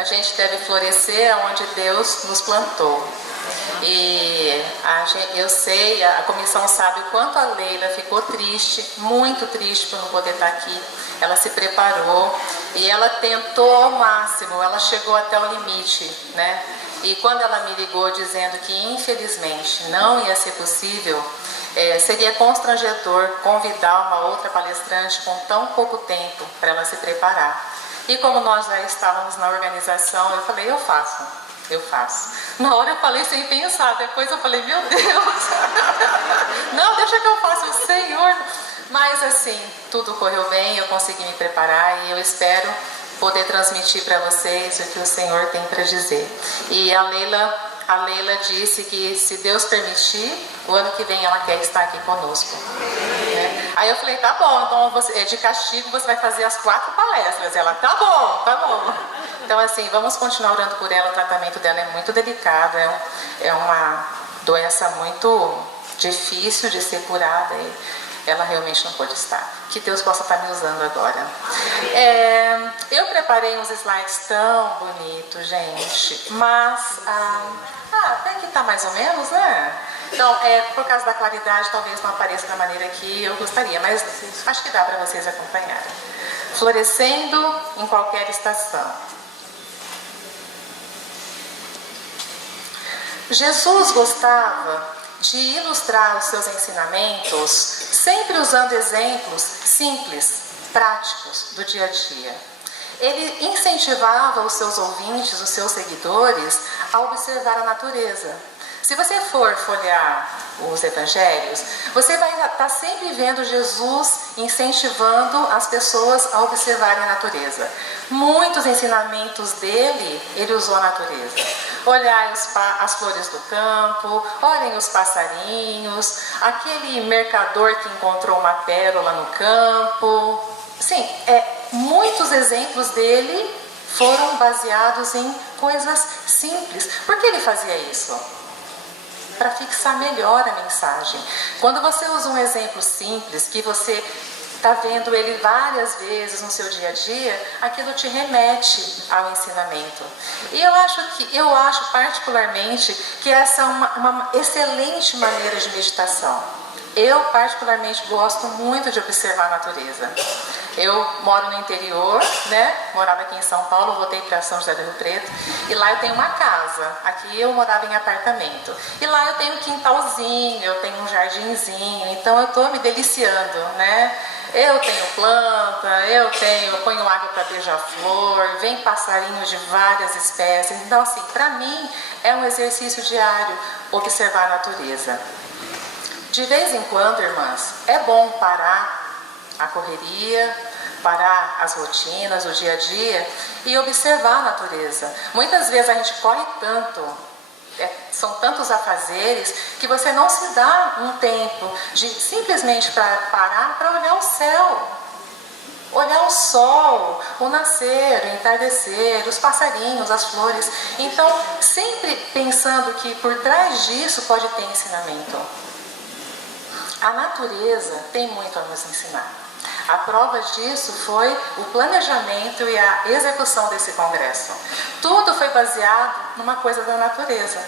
A gente deve florescer onde Deus nos plantou. E eu sei, a comissão sabe o quanto a Leila ficou triste, muito triste por não poder estar aqui. Ela se preparou e ela tentou ao máximo, ela chegou até o limite, né? E quando ela me ligou dizendo que infelizmente não ia ser possível, seria constrangedor convidar uma outra palestrante com tão pouco tempo para ela se preparar. E como nós já estávamos na organização, eu falei, eu faço. Na hora eu falei sem pensar, depois eu falei, meu Deus, não, deixa que eu faça, o Senhor. Mas assim, tudo correu bem, eu consegui me preparar e eu espero poder transmitir para vocês o que o Senhor tem para dizer. E a Leila disse que, se Deus permitir, o ano que vem ela quer estar aqui conosco. Aí eu falei, tá bom, então de castigo você vai fazer as 4 palestras. Ela, tá bom. Então assim, vamos continuar orando por ela. O tratamento dela é muito delicado, é uma doença muito difícil de ser curada e ela realmente não pode estar. Que Deus possa estar me usando agora. Eu preparei uns slides tão bonitos, gente, mas até que tá mais ou menos, né? Então, por causa da claridade, talvez não apareça da maneira que eu gostaria, mas acho que dá para vocês acompanharem. Florescendo em qualquer estação. Jesus gostava de ilustrar os seus ensinamentos sempre usando exemplos simples, práticos do dia a dia. Ele incentivava os seus ouvintes, os seus seguidores, a observar a natureza. Se você for folhear os evangelhos, você vai estar sempre vendo Jesus incentivando as pessoas a observarem a natureza. Muitos ensinamentos dele, ele usou a natureza. Olhai as flores do campo, olhem os passarinhos, aquele mercador que encontrou uma pérola no campo. Sim, muitos exemplos dele foram baseados em coisas simples. Por que ele fazia isso? Para fixar melhor a mensagem. Quando você usa um exemplo simples, que você está vendo ele várias vezes no seu dia a dia, aquilo te remete ao ensinamento. E eu acho particularmente que essa é uma excelente maneira de meditação. Eu particularmente gosto muito de observar a natureza. Eu moro no interior, né? Morava aqui em São Paulo, voltei para São José do Rio Preto. E lá eu tenho uma casa. Aqui eu morava em apartamento. E lá eu tenho um quintalzinho, eu tenho um jardinzinho. Então eu estou me deliciando, né? Eu tenho planta, eu ponho água para beija-flor, vem passarinhos de várias espécies. Então assim, para mim é um exercício diário observar a natureza. De vez em quando, irmãs, é bom parar a correria, parar as rotinas, o dia a dia e observar a natureza. Muitas vezes a gente corre tanto, são tantos afazeres, que você não se dá um tempo de simplesmente parar para olhar o céu, olhar o sol, o nascer, o entardecer, os passarinhos, as flores. Então, sempre pensando que por trás disso pode ter ensinamento. A natureza tem muito a nos ensinar. A prova disso foi o planejamento e a execução desse congresso. Tudo foi baseado numa coisa da natureza,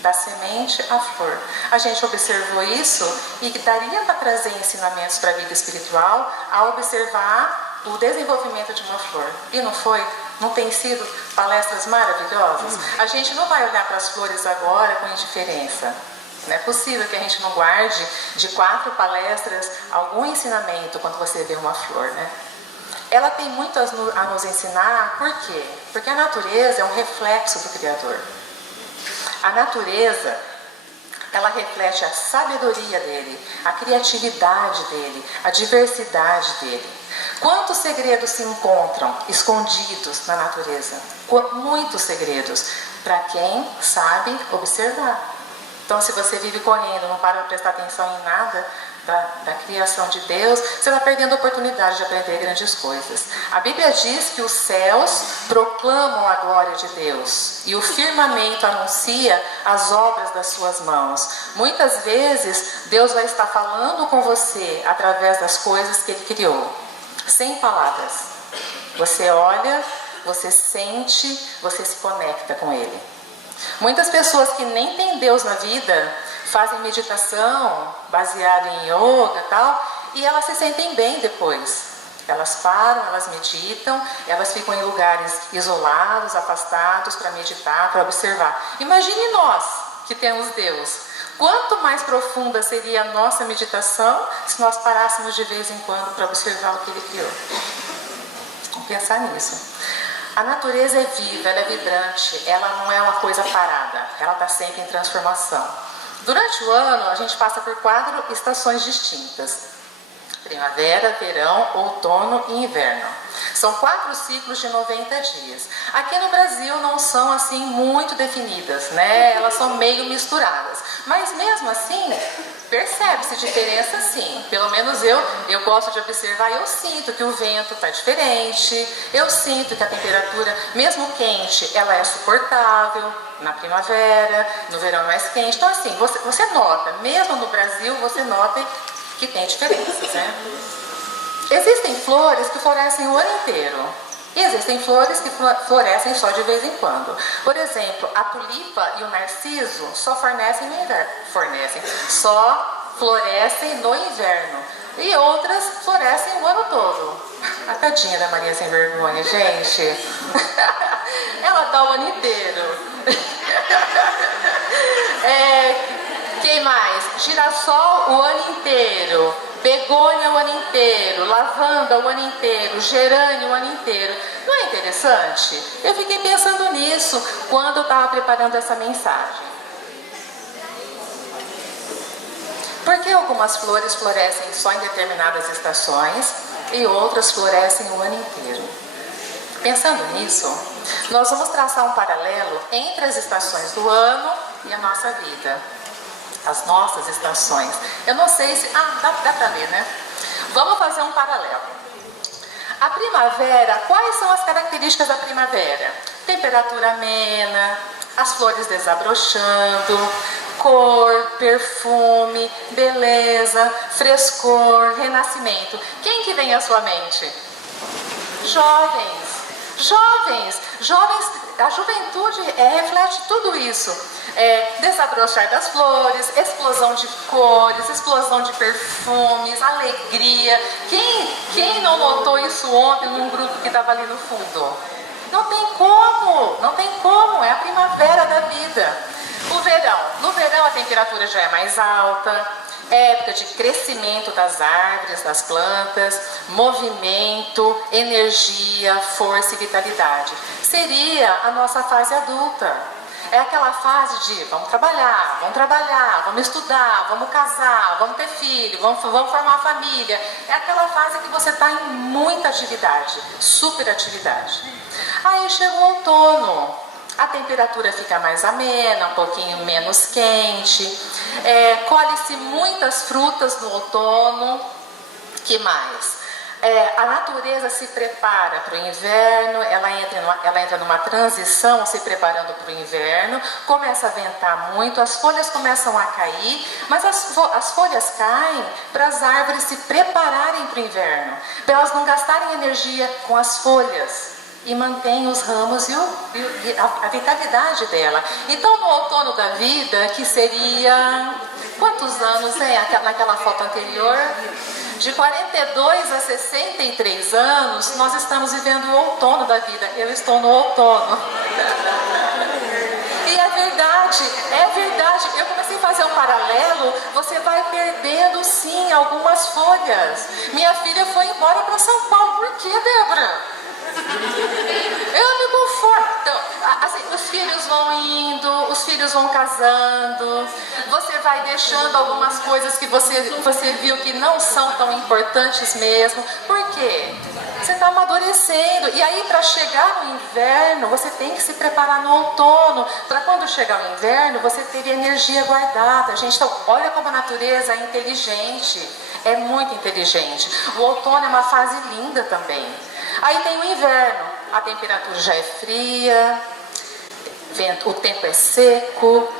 da semente à flor. A gente observou isso e que daria para trazer ensinamentos para a vida espiritual ao observar o desenvolvimento de uma flor. E não foi? Não tem sido palestras maravilhosas? A gente não vai olhar para as flores agora com indiferença. Não é possível que a gente não guarde de 4 palestras algum ensinamento quando você vê uma flor, né? Ela tem muito a nos ensinar, por quê? Porque a natureza é um reflexo do Criador. A natureza, ela reflete a sabedoria dele, a criatividade dele, a diversidade dele. Quantos segredos se encontram escondidos na natureza? Muitos segredos, para quem sabe observar. Então, se você vive correndo, não para prestar atenção em nada da criação de Deus, você está perdendo a oportunidade de aprender grandes coisas. A Bíblia diz que os céus proclamam a glória de Deus e o firmamento anuncia as obras das suas mãos. Muitas vezes, Deus vai estar falando com você através das coisas que Ele criou, sem palavras. Você olha, você sente, você se conecta com Ele. Muitas pessoas que nem têm Deus na vida fazem meditação baseada em yoga e tal, e elas se sentem bem depois. Elas param, elas meditam, elas ficam em lugares isolados, afastados para meditar, para observar. Imagine nós que temos Deus. Quanto mais profunda seria a nossa meditação se nós parássemos de vez em quando para observar o que Ele criou. Vamos pensar nisso. A natureza é viva, ela é vibrante, ela não é uma coisa parada, ela está sempre em transformação. Durante o ano, a gente passa por 4 estações distintas. Primavera, verão, outono e inverno. São 4 ciclos de 90 dias. Aqui no Brasil não são assim muito definidas, né? Elas são meio misturadas. Mas mesmo assim, percebe-se diferença sim. Pelo menos eu gosto de observar, eu sinto que o vento está diferente, eu sinto que a temperatura, mesmo quente, ela é suportável na primavera, no verão é mais quente. Então assim, você nota, mesmo no Brasil, você nota que tem diferenças, né? Existem flores que florescem o ano inteiro. E existem flores que florescem só de vez em quando. Por exemplo, a tulipa e o narciso só florescem no inverno. Só florescem no inverno. E outras florescem o ano todo. A tadinha da Maria sem vergonha, gente. Ela dá o ano inteiro. Quem mais? Girassol o ano inteiro, begônia o ano inteiro, lavanda o ano inteiro, gerânio o ano inteiro. Não é interessante? Eu fiquei pensando nisso quando eu estava preparando essa mensagem. Por que algumas flores florescem só em determinadas estações e outras florescem o ano inteiro? Pensando nisso, nós vamos traçar um paralelo entre as estações do ano e a nossa vida. As nossas estações. Eu não sei se... dá para ler, né? Vamos fazer um paralelo. A primavera, quais são as características da primavera? Temperatura amena, as flores desabrochando, cor, perfume, beleza, frescor, renascimento. Quem que vem à sua mente? Jovens. A juventude reflete tudo isso. Desabrochar das flores, explosão de cores, explosão de perfumes, alegria. Quem não notou isso ontem num grupo que estava ali no fundo? Não tem como, é a primavera da vida. No verão a temperatura já é mais alta, é época de crescimento das árvores, das plantas, movimento, energia, força e vitalidade. Seria a nossa fase adulta. É aquela fase de vamos trabalhar, vamos estudar, vamos casar, vamos ter filho, vamos formar família. É aquela fase que você está em muita atividade, super atividade. Aí chega o outono, a temperatura fica mais amena, um pouquinho menos quente, colhe-se muitas frutas no outono. Que mais? A natureza se prepara para o inverno, ela entra numa transição se preparando para o inverno, começa a ventar muito, as folhas começam a cair, mas as folhas caem para as árvores se prepararem para o inverno, para elas não gastarem energia com as folhas e mantém os ramos e a vitalidade dela. Então no outono da vida, que seria... Quantos anos naquela foto anterior? De 42 a 63 anos, nós estamos vivendo o outono da vida. Eu estou no outono. E é verdade. Eu comecei a fazer um paralelo, você vai perdendo sim algumas folhas. Minha filha foi embora para São Paulo. Por quê, Débora? Eu me conformo. Então, assim, os filhos vão indo, os filhos vão casando, você vai deixando algumas coisas que você viu que não são tão importantes mesmo. Por quê? Você está amadurecendo. E aí, para chegar no inverno, você tem que se preparar no outono, para quando chegar o inverno, você ter energia guardada. Gente, então, olha como a natureza é inteligente, é muito inteligente. O outono é uma fase linda também. Aí tem o inverno, a temperatura já é fria, o tempo é seco,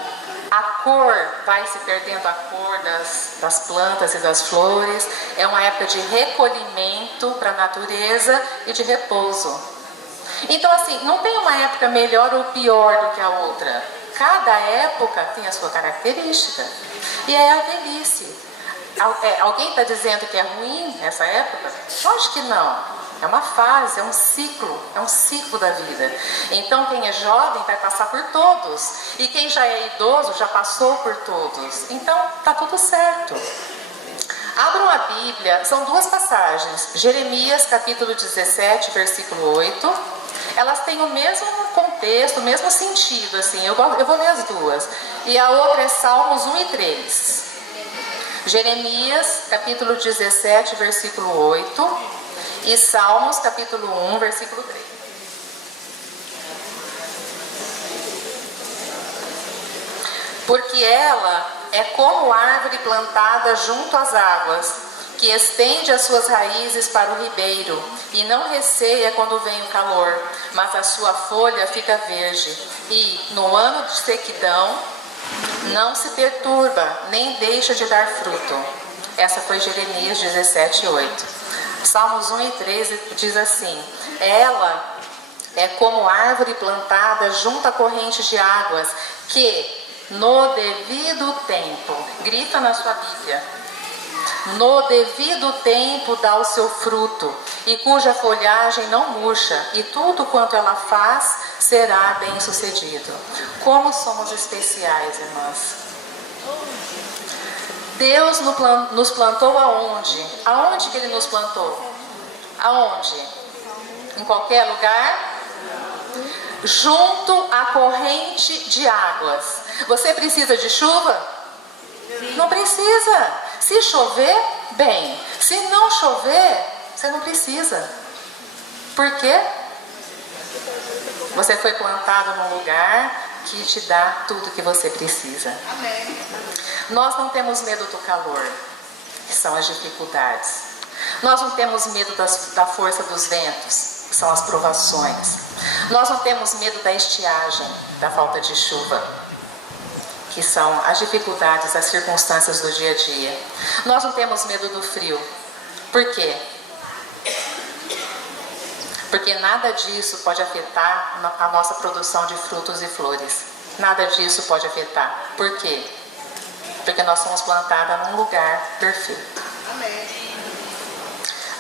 a cor vai se perdendo, a cor das plantas e das flores. É uma época de recolhimento para a natureza e de repouso. Então assim, não tem uma época melhor ou pior do que a outra. Cada época tem a sua característica. E é a velhice. Alguém está dizendo que é ruim essa época? Lógico que não. É uma fase, é um ciclo da vida. Então quem é jovem vai passar por todos. E quem já é idoso já passou por todos. Então está tudo certo. Abram a Bíblia, são duas passagens. Jeremias capítulo 17, versículo 8. Elas têm o mesmo contexto, o mesmo sentido, assim. Eu vou ler as duas. E a outra é Salmos 1 e 3. Jeremias capítulo 17, versículo 8. E Salmos capítulo 1, versículo 3. Porque ela é como árvore plantada junto às águas, que estende as suas raízes para o ribeiro, e não receia quando vem o calor, mas a sua folha fica verde, e no ano de sequidão não se perturba, nem deixa de dar fruto. Essa foi Jeremias 17, 8. Salmos 1 e 13 diz assim: ela é como árvore plantada junto à corrente de águas, que no devido tempo, grita na sua Bíblia, no devido tempo dá o seu fruto, e cuja folhagem não murcha, e tudo quanto ela faz será bem sucedido. Como somos especiais, irmãs. Deus nos plantou aonde? Aonde que Ele nos plantou? Aonde? Em qualquer lugar? Junto à corrente de águas. Você precisa de chuva? Não precisa. Se chover, bem. Se não chover, você não precisa. Por quê? Você foi plantado num lugar que te dá tudo que você precisa. Amém. Nós não temos medo do calor, que são as dificuldades. Nós não temos medo da força dos ventos, que são as provações. Nós não temos medo da estiagem, da falta de chuva, que são as dificuldades, as circunstâncias do dia a dia. Nós não temos medo do frio. Por quê? Porque nada disso pode afetar a nossa produção de frutos e flores. Nada disso pode afetar. Por quê? Porque nós somos plantadas num lugar perfeito. Amém.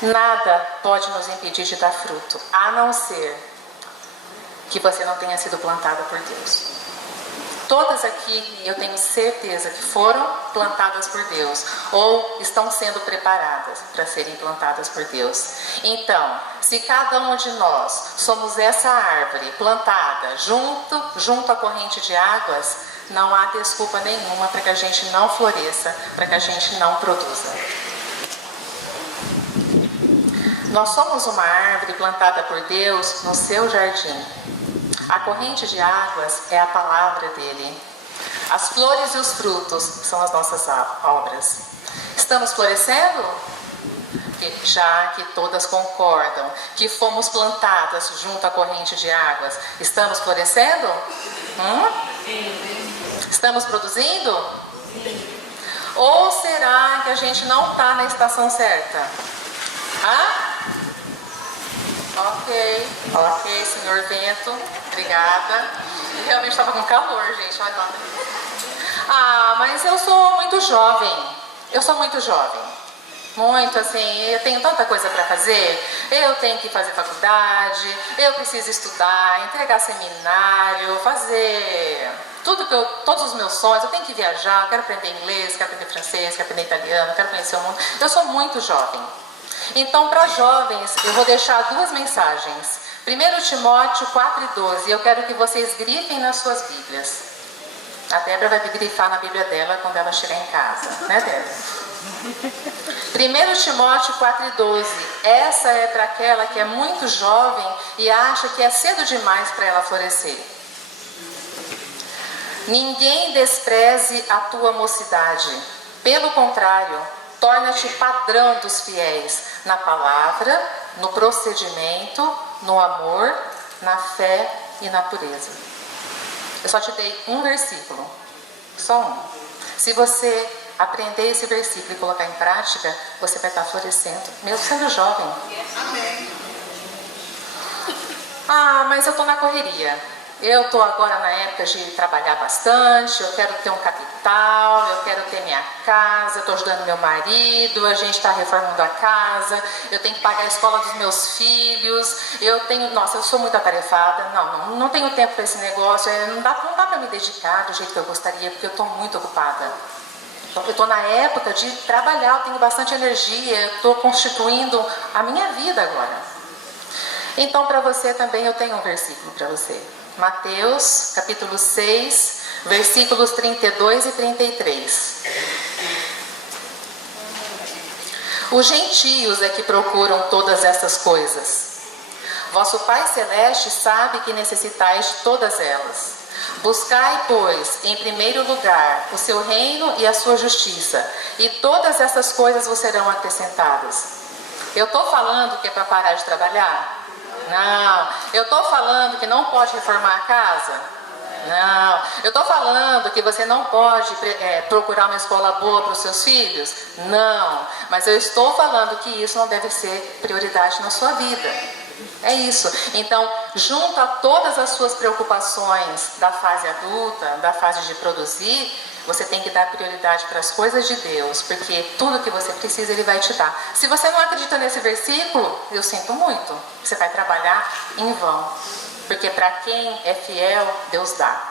Nada pode nos impedir de dar fruto, a não ser que você não tenha sido plantada por Deus. Todas aqui, eu tenho certeza que foram plantadas por Deus, ou estão sendo preparadas para serem plantadas por Deus. Então, se cada um de nós somos essa árvore plantada junto à corrente de águas, não há desculpa nenhuma para que a gente não floresça, para que a gente não produza. Nós somos uma árvore plantada por Deus no seu jardim. A corrente de águas é a palavra dele. As flores e os frutos são as nossas obras. Estamos florescendo? Já que todas concordam que fomos plantadas junto à corrente de águas, estamos florescendo? Estamos produzindo? Ou será que a gente não está na estação certa? Ok, senhor vento, obrigada. Realmente estava com calor, gente. Olha lá. Mas eu sou muito jovem. Muito assim, eu tenho tanta coisa para fazer. Eu tenho que fazer faculdade, eu preciso estudar, entregar seminário, fazer todos os meus sonhos. Eu tenho que viajar, eu quero aprender inglês, quero aprender francês, quero aprender italiano, quero conhecer o mundo. Eu sou muito jovem. Então, para jovens, eu vou deixar duas mensagens. 1 Timóteo 4:12. Eu quero que vocês grifem nas suas Bíblias. A Débora vai grifar na Bíblia dela quando ela chegar em casa, né, Débora? 1 Timóteo 4:12. Essa é para aquela que é muito jovem e acha que é cedo demais para ela florescer. Ninguém despreze a tua mocidade. Pelo contrário, torna-te padrão dos fiéis na palavra, no procedimento, no amor, na fé e na pureza. Eu só te dei um versículo, só um. Se você aprender esse versículo e colocar em prática, você vai estar florescendo, mesmo sendo jovem. Amém. Ah, mas eu estou na correria. Eu estou agora na época de trabalhar bastante, eu quero ter um capital, eu quero ter minha casa, eu estou ajudando meu marido, a gente está reformando a casa, eu tenho que pagar a escola dos meus filhos, nossa, eu sou muito atarefada, não tenho tempo para esse negócio, não dá para me dedicar do jeito que eu gostaria, porque eu estou muito ocupada. Eu estou na época de trabalhar, eu tenho bastante energia, eu estou constituindo a minha vida agora. Então, para você também eu tenho um versículo para você. Mateus, capítulo 6, versículos 32 e 33. Os gentios é que procuram todas estas coisas. Vosso Pai Celeste sabe que necessitais de todas elas. Buscai, pois, em primeiro lugar o seu reino e a sua justiça, e todas essas coisas vos serão acrescentadas. Eu estou falando que é para parar de trabalhar? Não. Eu estou falando que não pode reformar a casa? Não. Eu estou falando que você não pode procurar uma escola boa para os seus filhos? Não. Mas eu estou falando que isso não deve ser prioridade na sua vida. É isso. Então, junto a todas as suas preocupações da fase adulta, da fase de produzir, você tem que dar prioridade para as coisas de Deus, porque tudo que você precisa Ele vai te dar. Se você não acredita nesse versículo, eu sinto muito. Você vai trabalhar em vão, porque para quem é fiel, Deus dá.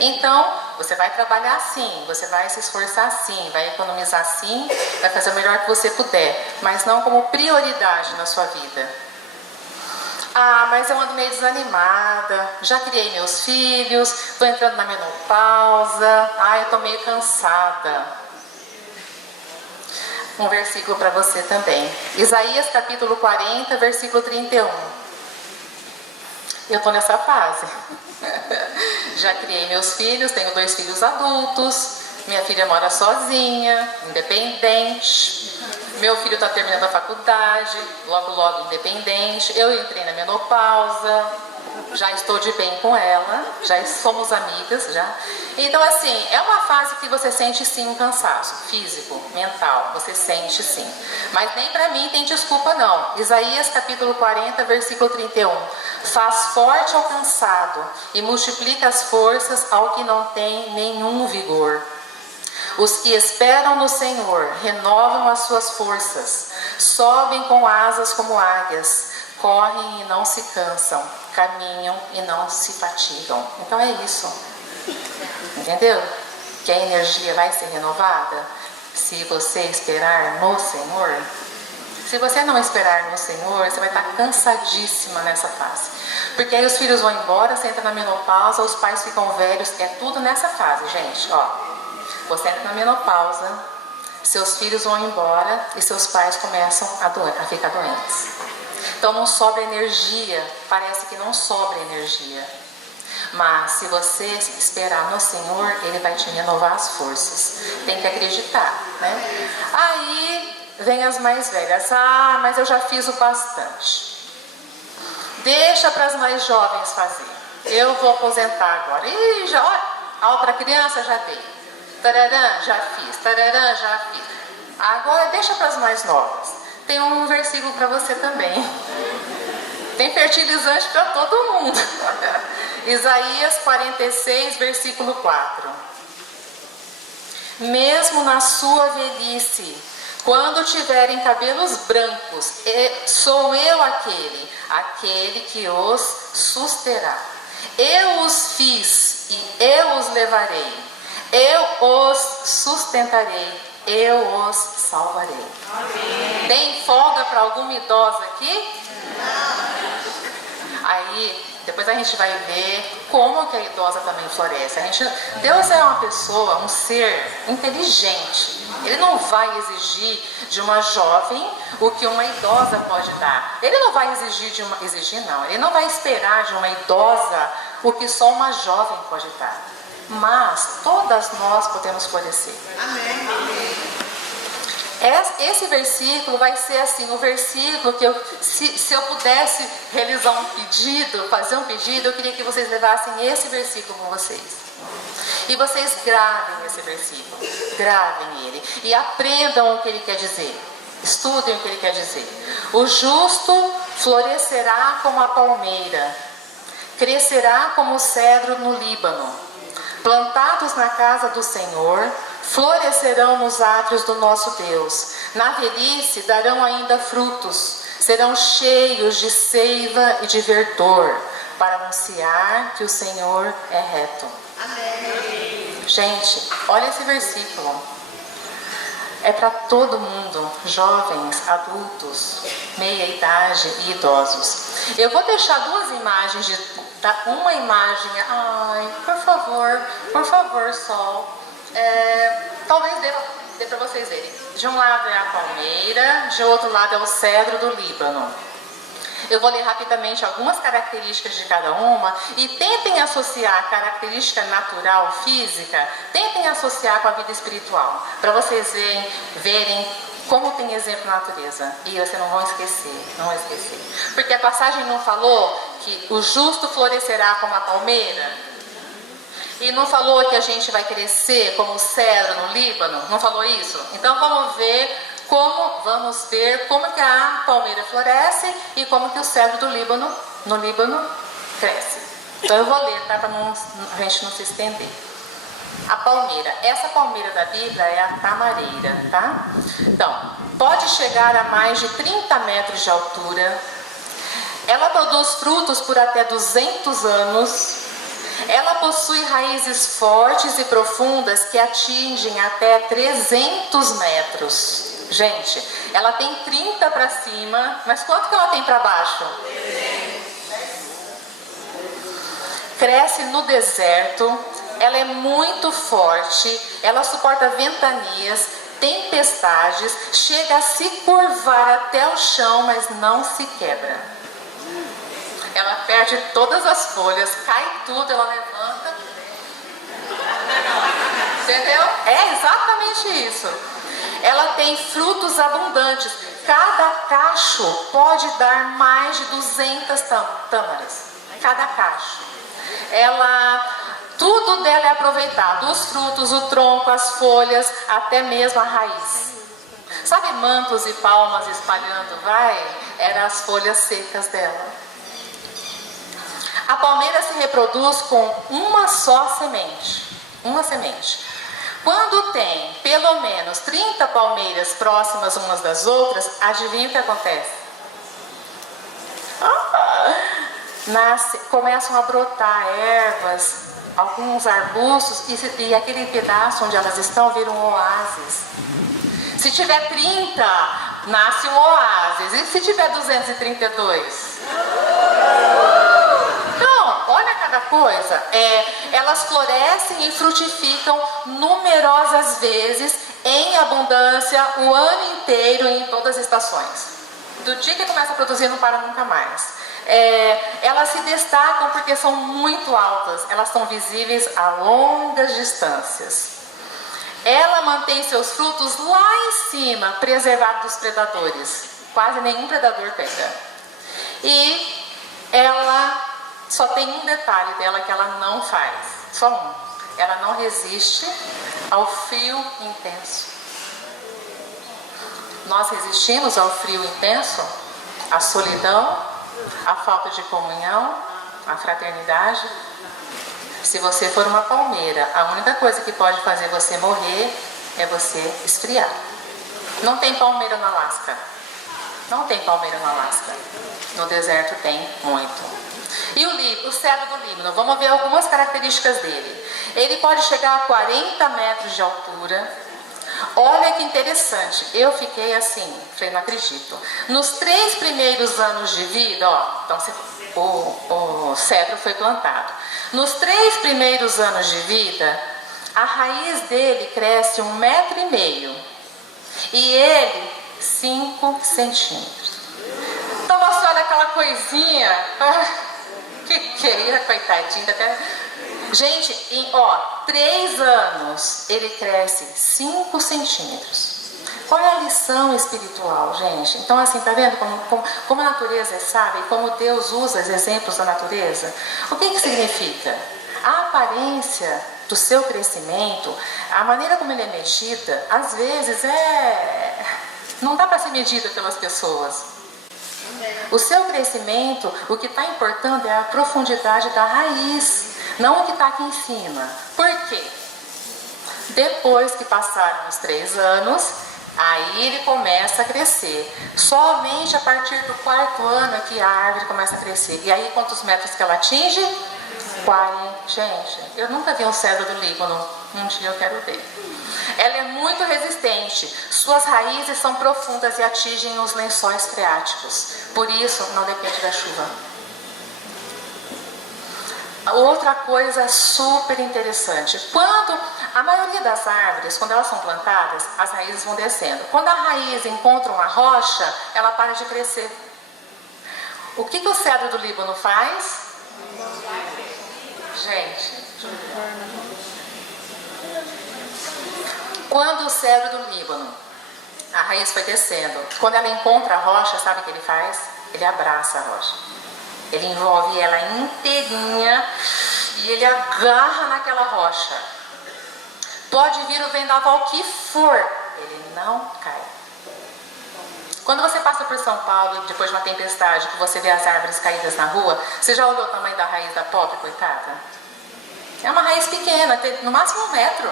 Então, você vai trabalhar sim, você vai se esforçar sim, vai economizar sim, vai fazer o melhor que você puder, mas não como prioridade na sua vida. Ah, mas eu ando meio desanimada, já criei meus filhos, estou entrando na menopausa, eu estou meio cansada. Um versículo para você também. Isaías capítulo 40, versículo 31. Eu estou nessa fase. Já criei meus filhos, tenho 2 filhos adultos, minha filha mora sozinha, independente. Meu filho está terminando a faculdade, logo independente. Eu entrei na menopausa, já estou de bem com ela, já somos amigas já. Então assim, é uma fase que você sente sim um cansaço físico, mental, você sente sim. Mas nem para mim tem desculpa não. Isaías capítulo 40, versículo 31. Faz forte ao cansado e multiplica as forças ao que não tem nenhum vigor. Os que esperam no Senhor renovam as suas forças, sobem com asas como águias, correm e não se cansam, caminham e não se fatigam. Então é isso, entendeu? Que a energia vai ser renovada se você esperar no Senhor. Se você não esperar no Senhor, você vai estar cansadíssima nessa fase. Porque aí os filhos vão embora, você entra na menopausa, os pais ficam velhos, é tudo nessa fase, gente, ó. Você entra na menopausa, seus filhos vão embora e seus pais começam a ficar doentes. Então não sobra energia, parece que não sobra energia. Mas se você esperar no Senhor, Ele vai te renovar as forças. Tem que acreditar, né? Aí vem as mais velhas. Mas eu já fiz o bastante. Deixa para as mais jovens fazer. Eu vou aposentar agora. Olha, aula para criança já dei. Tararã, já fiz. Tararã, já fiz. Agora deixa para as mais novas. Tem um versículo para você também. Tem fertilizante para todo mundo. Isaías 46, versículo 4. Mesmo na sua velhice, quando tiverem cabelos brancos, sou eu aquele que os susterá. Eu os fiz e eu os levarei. Eu os sustentarei, eu os salvarei. Amém. Tem folga para alguma idosa aqui? Não. Aí, depois a gente vai ver como que a idosa também floresce. Deus é uma pessoa, um ser inteligente. Ele não vai exigir de uma jovem o que uma idosa pode dar. Ele não vai ele não vai esperar de uma idosa o que só uma jovem pode dar. Mas todas nós podemos florescer. Amém. Esse versículo vai ser assim, o versículo que se eu pudesse realizar um pedido, fazer um pedido, eu queria que vocês levassem esse versículo com vocês. E vocês gravem esse versículo, gravem ele e aprendam o que ele quer dizer. Estudem o que ele quer dizer. O justo florescerá como a palmeira, crescerá como o cedro no Líbano. Plantados na casa do Senhor, florescerão nos átrios do nosso Deus. Na velhice darão ainda frutos, serão cheios de seiva e de verdor, para anunciar que o Senhor é reto. Amém. Gente, olha esse versículo. É para todo mundo, jovens, adultos, meia idade e idosos. Eu vou deixar duas imagens, uma imagem, ai, por favor, Sol. Talvez dê para vocês verem. De um lado é a palmeira, de outro lado é o cedro do Líbano. Eu vou ler rapidamente algumas características de cada uma e tentem associar a característica natural, física, tentem associar com a vida espiritual, para vocês verem como tem exemplo na natureza. E vocês não vão esquecer. Porque a passagem não falou que o justo florescerá como a palmeira? E não falou que a gente vai crescer como o cedro no Líbano? Não falou isso? Então vamos ver como que a palmeira floresce e como que o cedro do Líbano, no Líbano, cresce. Então eu vou ler, tá? Para a gente não se estender. A palmeira, essa palmeira da Bíblia é a tamareira, tá? Então, pode chegar a mais de 30 metros de altura. Ela produz frutos por até 200 anos. Ela possui raízes fortes e profundas que atingem até 300 metros. Gente, ela tem 30 para cima, mas quanto que ela tem para baixo? Cresce no deserto, ela é muito forte, ela suporta ventanias, tempestades, chega a se curvar até o chão, mas não se quebra. Ela perde todas as folhas, cai tudo, ela levanta. Entendeu? É exatamente isso. Ela tem frutos abundantes. Cada cacho pode dar mais de 200 tâmaras. Cada cacho. Tudo dela é aproveitado. Os frutos, o tronco, as folhas, até mesmo a raiz. Sabe mantos e palmas espalhando, eram as folhas secas dela. A palmeira se reproduz com uma só semente. Uma semente. Quando tem pelo menos 30 palmeiras próximas umas das outras, adivinha o que acontece? Começam a brotar ervas, alguns arbustos, e aquele pedaço onde elas estão vira um oásis. Se tiver 30, nasce um oásis. E se tiver 232? Então, olha cada coisa. Elas florescem e frutificam numerosas vezes, em abundância, o ano inteiro, em todas as estações. Do dia que começa a produzir, não para nunca mais. Elas se destacam porque são muito altas. Elas são visíveis a longas distâncias. Ela mantém seus frutos lá em cima, preservados dos predadores. Quase nenhum predador pega. E ela só tem um detalhe dela que ela não faz. Só um. Ela não resiste ao frio intenso. Nós resistimos ao frio intenso, à solidão, à falta de comunhão, à fraternidade. Se você for uma palmeira, a única coisa que pode fazer você morrer é você esfriar. Não tem palmeira no Alasca. Não tem palmeira no Alasca. No deserto tem muito. E o cedro do Líbano, vamos ver algumas características dele. Ele pode chegar a 40 metros de altura. Olha que interessante, eu fiquei assim, falei, não acredito. Nos 3 primeiros anos de vida, então o cedro foi plantado. Nos 3 primeiros anos de vida, a raiz dele cresce 1,5 metros e ele 5 centímetros. Então você olha aquela coisinha, que é, coitadinha, até... Gente, em 3 anos ele cresce 5 centímetros. Qual é a lição espiritual, gente? Então, assim, tá vendo como a natureza é sábia e como Deus usa os exemplos da natureza? O que significa? A aparência do seu crescimento, a maneira como ele é medida, às vezes não dá para ser medida pelas pessoas. O seu crescimento, o que está importando é a profundidade da raiz, não o que está aqui em cima. Por quê? Depois que passaram os 3 anos, aí ele começa a crescer. Somente a partir do 4º ano é que a árvore começa a crescer. E aí quantos metros que ela atinge? 40. Gente, eu nunca vi um cedro do Líbano. Um dia eu quero ver. Ela é muito resistente. Suas raízes são profundas e atingem os lençóis freáticos. Por isso, não depende da chuva. Outra coisa super interessante. Quando a maioria das árvores, quando elas são plantadas, as raízes vão descendo. Quando a raiz encontra uma rocha, ela para de crescer. O que o cedro do Líbano faz? Gente, quando o cedro do Líbano, a raiz foi descendo, quando ela encontra a rocha, sabe o que ele faz? Ele abraça a rocha. Ele envolve ela inteirinha e ele agarra naquela rocha. Pode vir o vendaval que for, ele não cai. Quando você passa por São Paulo, depois de uma tempestade, que você vê as árvores caídas na rua, você já olhou o tamanho da raiz da pobre, coitada? É uma raiz pequena, tem no máximo 1 metro.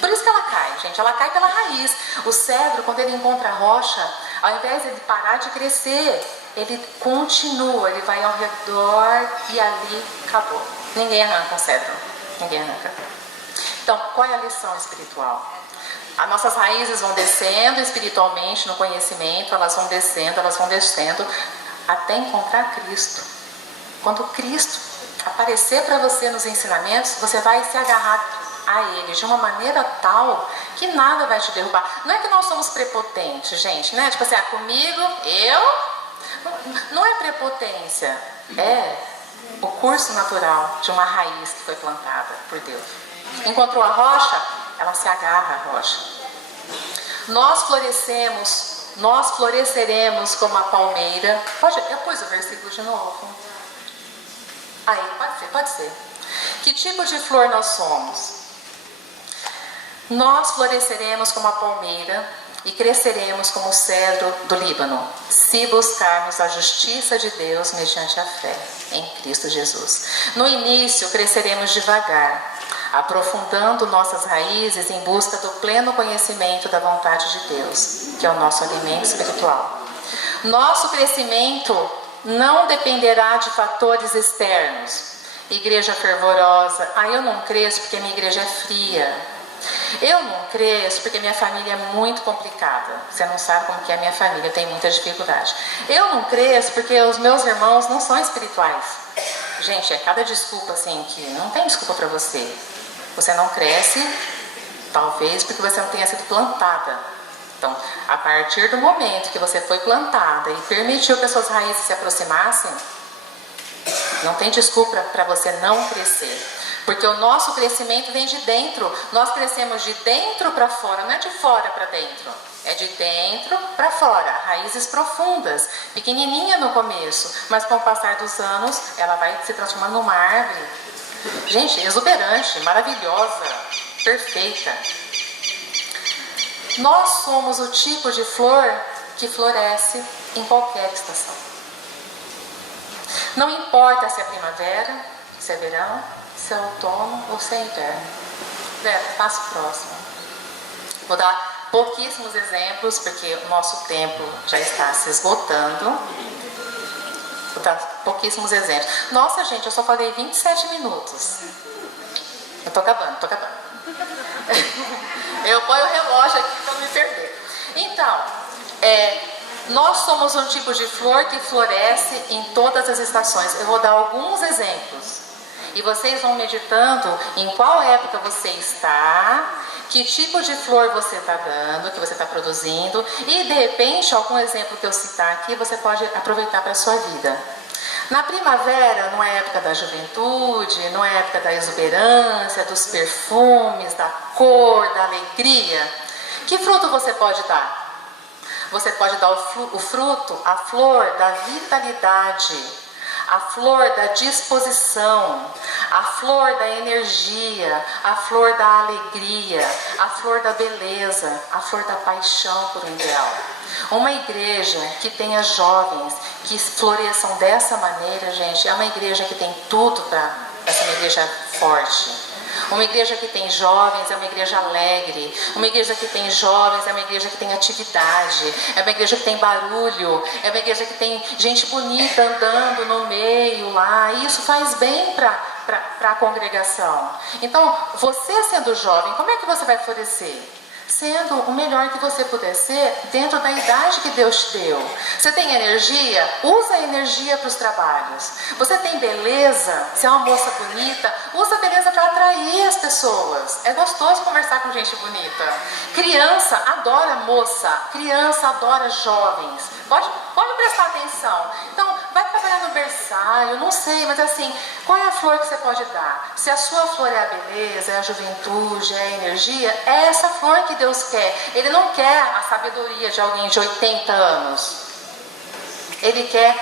Por isso que ela cai, gente. Ela cai pela raiz. O cedro, quando ele encontra a rocha, ao invés de ele parar de crescer, ele continua, ele vai ao redor e ali acabou. Ninguém arranca um cedro. Ninguém arranca. Então, qual é a lição espiritual? As nossas raízes vão descendo espiritualmente no conhecimento, elas vão descendo, até encontrar Cristo. Quando Cristo aparecer para você nos ensinamentos, você vai se agarrar a Ele de uma maneira tal que nada vai te derrubar. Não é que nós somos prepotentes, gente, né? Tipo assim, comigo, eu... Não é prepotência, é o curso natural de uma raiz que foi plantada por Deus. Encontrou a rocha, ela se agarra à rocha. Nós floresceremos como a palmeira. Eu pus o versículo de novo. Aí, pode ser. Que tipo de flor nós somos? Nós floresceremos como a palmeira e cresceremos como o cedro do Líbano, se buscarmos a justiça de Deus mediante a fé em Cristo Jesus. No início, cresceremos devagar, aprofundando nossas raízes em busca do pleno conhecimento da vontade de Deus, que é o nosso alimento espiritual. Nosso crescimento não dependerá de fatores externos. Igreja fervorosa. Eu não cresço porque minha igreja é fria. Eu não cresço porque minha família é muito complicada. Você não sabe como que é a minha família, eu tenho muita dificuldade. Eu não cresço porque os meus irmãos não são espirituais. Gente, é cada desculpa assim que não tem desculpa para você. Você não cresce, talvez porque você não tenha sido plantada. Então, a partir do momento que você foi plantada e permitiu que as suas raízes se aproximassem, não tem desculpa para você não crescer. Porque o nosso crescimento vem de dentro. Nós crescemos de dentro para fora, não é de fora para dentro. É de dentro para fora. Raízes profundas, pequenininha no começo, mas com o passar dos anos, ela vai se transformando numa árvore. Gente, exuberante, maravilhosa, perfeita. Nós somos o tipo de flor que floresce em qualquer estação. Não importa se é primavera, se é verão, se é outono ou se é inverno. Passo próximo. Vou dar pouquíssimos exemplos, porque o nosso tempo já está se esgotando. Vou dar pouquíssimos exemplos. Nossa, gente, eu só falei 27 minutos. Eu tô acabando. Eu ponho o relógio aqui para não me perder. Então, nós somos um tipo de flor que floresce em todas as estações. Eu vou dar alguns exemplos. E vocês vão meditando em qual época você está, que tipo de flor você está dando, que você está produzindo. E, de repente, algum exemplo que eu citar aqui, você pode aproveitar para a sua vida. Na primavera, não é época da juventude, não é época da exuberância, dos perfumes, da cor, da alegria. Que fruto você pode dar? Você pode dar o fruto, a flor da vitalidade, a flor da disposição, a flor da energia, a flor da alegria, a flor da beleza, a flor da paixão por um ideal. Uma igreja que tenha jovens que floresçam dessa maneira, gente, é uma igreja que tem tudo para ser uma igreja forte. Uma igreja que tem jovens é uma igreja alegre. Uma igreja que tem jovens é uma igreja que tem atividade. É uma igreja que tem barulho. É uma igreja que tem gente bonita andando no meio lá. E isso faz bem para a congregação. Então, você sendo jovem, como é que você vai florescer? Sendo o melhor que você puder ser dentro da idade que Deus te deu. Você tem energia? Usa a energia para os trabalhos. Você tem beleza? Você é uma moça bonita? Usa a beleza para atrair as pessoas. É gostoso conversar com gente bonita. Criança adora moça. Criança adora jovens. Pode prestar atenção. Então, vai trabalhar no berçário, não sei, mas assim, qual é a flor que você pode dar? Se a sua flor é a beleza, é a juventude, é a energia, é essa flor que Deus quer. Ele não quer a sabedoria de alguém de 80 anos. Ele quer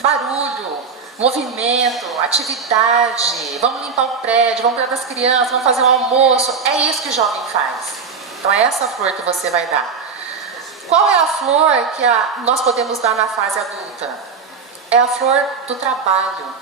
barulho, movimento, atividade. Vamos limpar o prédio, vamos cuidar das crianças, vamos fazer um almoço. É isso que jovem faz. Então é essa flor que você vai dar. Qual é a flor que nós podemos dar na fase adulta? É a flor do trabalho,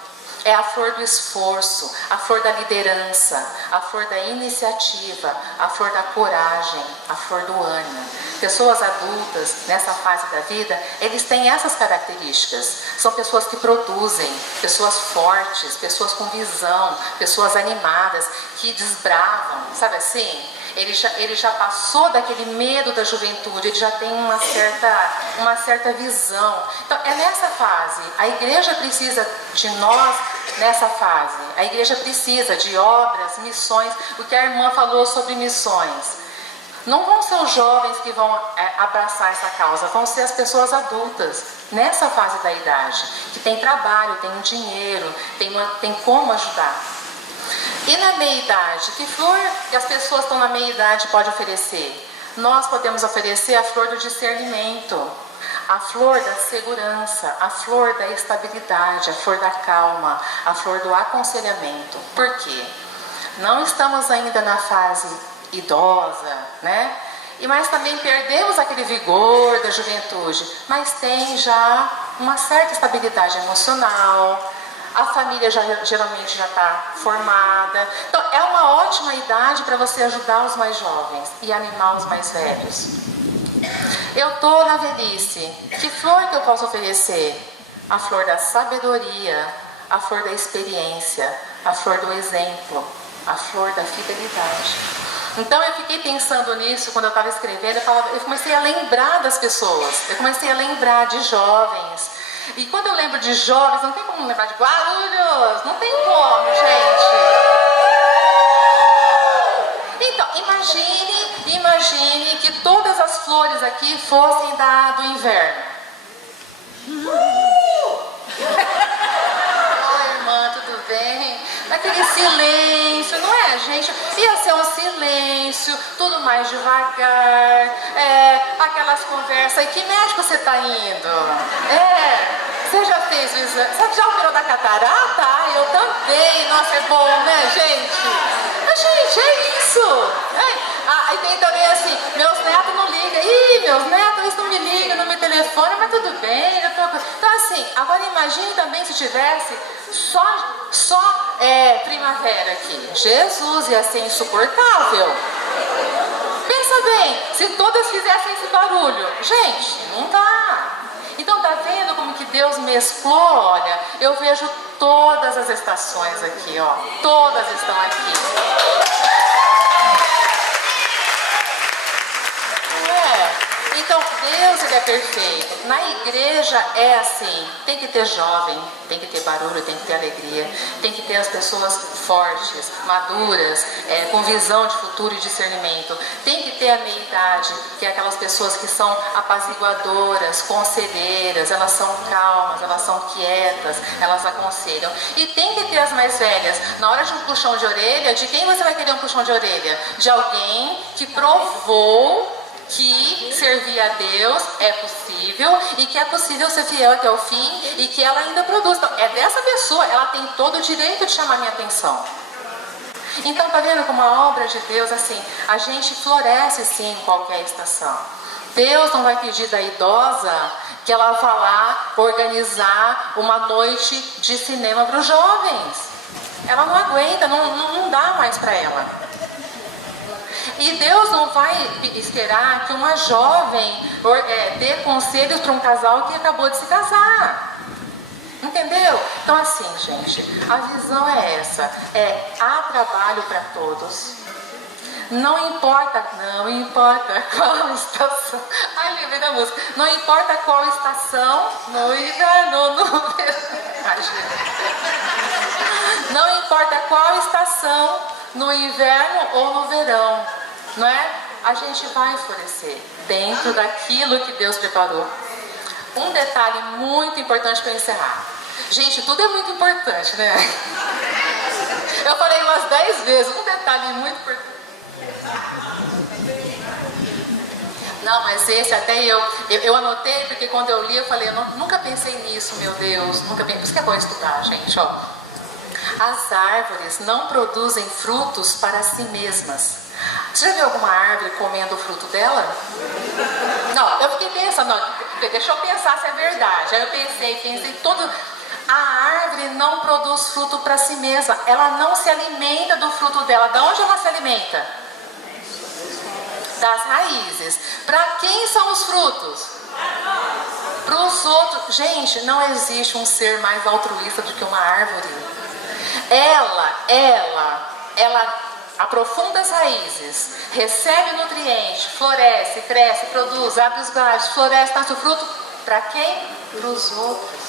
é a flor do esforço, a flor da liderança, a flor da iniciativa, a flor da coragem, a flor do ânimo. Pessoas adultas, nessa fase da vida, eles têm essas características. São pessoas que produzem, pessoas fortes, pessoas com visão, pessoas animadas, que desbravam, sabe assim? Ele já passou daquele medo da juventude, ele já tem uma certa visão. Então, é nessa fase. A igreja precisa de nós nessa fase. A igreja precisa de obras, missões. O que a irmã falou sobre missões. Não vão ser os jovens que vão abraçar essa causa, vão ser as pessoas adultas, nessa fase da idade, que tem trabalho, tem um dinheiro, tem como ajudar. E na meia-idade, que flor que as pessoas que estão na meia-idade podem oferecer? Nós podemos oferecer a flor do discernimento, a flor da segurança, a flor da estabilidade, a flor da calma, a flor do aconselhamento. Por quê? Não estamos ainda na fase idosa, né? Mas também perdemos aquele vigor da juventude, mas tem já uma certa estabilidade emocional. A família geralmente já está formada. Então, é uma ótima idade para você ajudar os mais jovens e animar os mais velhos. Eu estou na velhice. Que flor que eu posso oferecer? A flor da sabedoria, a flor da experiência, a flor do exemplo, a flor da fidelidade. Então, eu fiquei pensando nisso quando eu estava escrevendo. Eu comecei a lembrar das pessoas. Eu comecei a lembrar de jovens. E quando eu lembro de jovens, não tem como lembrar de Guarulhos, não tem como, gente. Então, imagine que todas as flores aqui fossem do inverno. Oi, irmã, tudo bem? Aquele silêncio, não é, gente? Ia ser um silêncio, tudo mais devagar, aquelas conversas. E que médico você está indo? Você já fez o exame? Você já operou da catarata? Eu também. Nossa, é bom, né, gente? Mas, gente, é isso. E tem também assim, meus netos não ligam. Meus netos, eles não me ligam, não me telefonam, mas tudo bem. Então, assim, agora imagine também se tivesse só primavera aqui. Jesus, ia ser insuportável. Pensa bem, se todas fizessem esse barulho. Gente, não dá. Então, tá vendo como que Deus mesclou? Olha, eu vejo todas as estações aqui, ó. Todas estão aqui. Então, Deus, ele é perfeito. Na igreja é assim, tem que ter jovem, tem que ter barulho, tem que ter alegria, tem que ter as pessoas fortes, maduras, com visão de futuro e discernimento. Tem que ter a meia-idade, que é aquelas pessoas que são apaziguadoras, conselheiras, elas são calmas, elas são quietas, elas aconselham. E tem que ter as mais velhas. Na hora de um puxão de orelha, de quem você vai querer um puxão de orelha? De alguém que provou que servir a Deus é possível e que é possível ser fiel até o fim e que ela ainda produz. Então, é dessa pessoa, ela tem todo o direito de chamar minha atenção. Então, tá vendo como a obra de Deus, assim, a gente floresce sim em qualquer estação. Deus não vai pedir da idosa que ela vá lá organizar uma noite de cinema para os jovens. Ela não aguenta, não dá mais para ela. E Deus não vai esperar que uma jovem dê conselhos para um casal que acabou de se casar. Entendeu? Então assim, gente, a visão é essa. Há trabalho para todos. Não importa qual estação. Ai, lembrei da música. Não importa qual estação, no inverno, no verão. Não importa qual estação, no inverno ou no verão, não é? A gente vai florescer dentro daquilo que Deus preparou. Um detalhe muito importante para encerrar. Gente, tudo é muito importante, né? Eu falei umas 10 vezes, um detalhe muito importante. Não, mas esse até eu anotei, porque quando eu li eu falei, eu nunca pensei nisso, meu Deus, nunca pensei. Por isso que é bom estudar, gente, ó. As árvores não produzem frutos para si mesmas. Você já viu alguma árvore comendo o fruto dela? Não, eu fiquei pensando, deixa eu pensar se é verdade. Aí eu pensei tudo. A árvore não produz fruto para si mesma. Ela não se alimenta do fruto dela. De onde ela se alimenta? Das raízes. Para quem são os frutos? Para os outros. Gente, não existe um ser mais altruísta do que uma árvore. Ela aprofunda as raízes, recebe nutrientes, floresce, cresce, produz, abre os galhos, floresce, nasce o fruto. Para quem? Para os outros.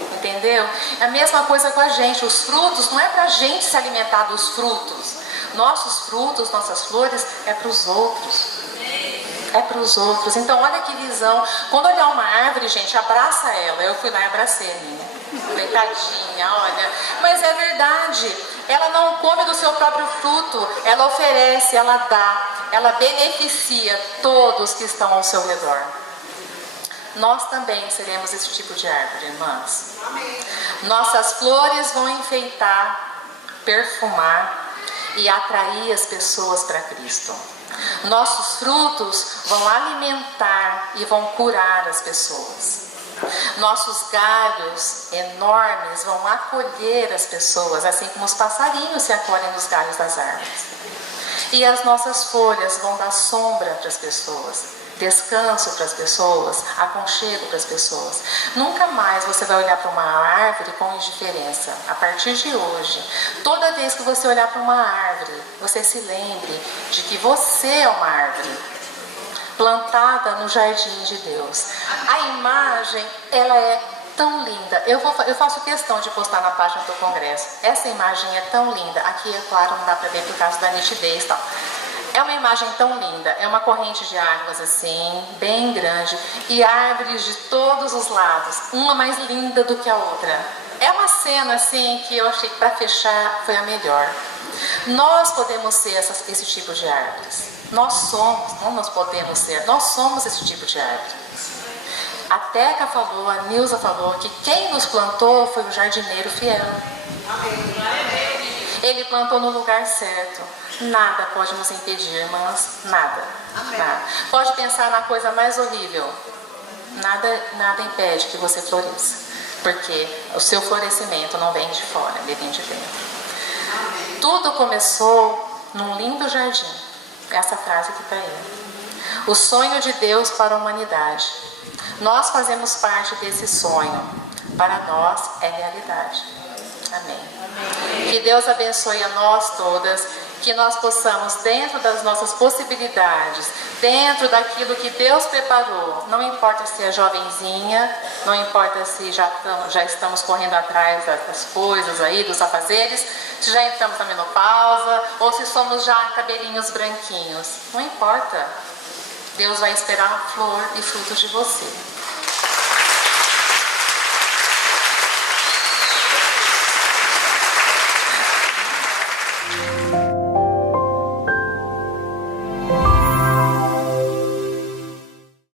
Entendeu? É a mesma coisa com a gente. Os frutos não é para a gente se alimentar dos frutos. Nossos frutos, nossas flores, é para os outros. É para os outros. Então, olha que visão. Quando olhar uma árvore, gente, abraça ela. Eu fui lá e abracei a minha. Coitadinha, olha. Mas é verdade. Ela não come do seu próprio fruto. Ela oferece, ela dá. Ela beneficia todos que estão ao seu redor. Nós também seremos esse tipo de árvore, irmãs. Nossas flores vão enfeitar, perfumar e atrair as pessoas para Cristo. Nossos frutos vão alimentar e vão curar as pessoas. Nossos galhos enormes vão acolher as pessoas, assim como os passarinhos se acolhem nos galhos das árvores. E as nossas folhas vão dar sombra para as pessoas, descanso para as pessoas, aconchego para as pessoas. Nunca mais você vai olhar para uma árvore com indiferença. A partir de hoje, toda vez que você olhar para uma árvore, você se lembre de que você é uma árvore plantada no jardim de Deus. A imagem, ela é tão linda. Eu faço questão de postar na página do congresso. Essa imagem é tão linda. Aqui, é claro, não dá para ver por causa da nitidez e tal. É uma imagem tão linda. É uma corrente de águas assim, bem grande, e árvores de todos os lados, uma mais linda do que a outra. É uma cena assim que eu achei que para fechar foi a melhor. Nós podemos ser esse tipo de árvores. Nós somos, não nós podemos ser, nós somos esse tipo de árvore. A Teca falou, a Nilza falou que quem nos plantou foi o jardineiro fiel. Ele plantou no lugar certo. Nada pode nos impedir, irmãs. Nada. Nada. Pode pensar na coisa mais horrível. Nada impede que você floresça. Porque o seu florescimento não vem de fora, ele vem de dentro. Tudo começou num lindo jardim. Essa frase que está aí. O sonho de Deus para a humanidade. Nós fazemos parte desse sonho. Para nós é realidade. Amém. Que Deus abençoe a nós todas. Que nós possamos, dentro das nossas possibilidades, dentro daquilo que Deus preparou, não importa se é jovenzinha, não importa se já estamos correndo atrás das coisas aí, dos afazeres, se já entramos na menopausa, ou se somos já cabelinhos branquinhos, não importa. Deus vai esperar flor e frutos de você.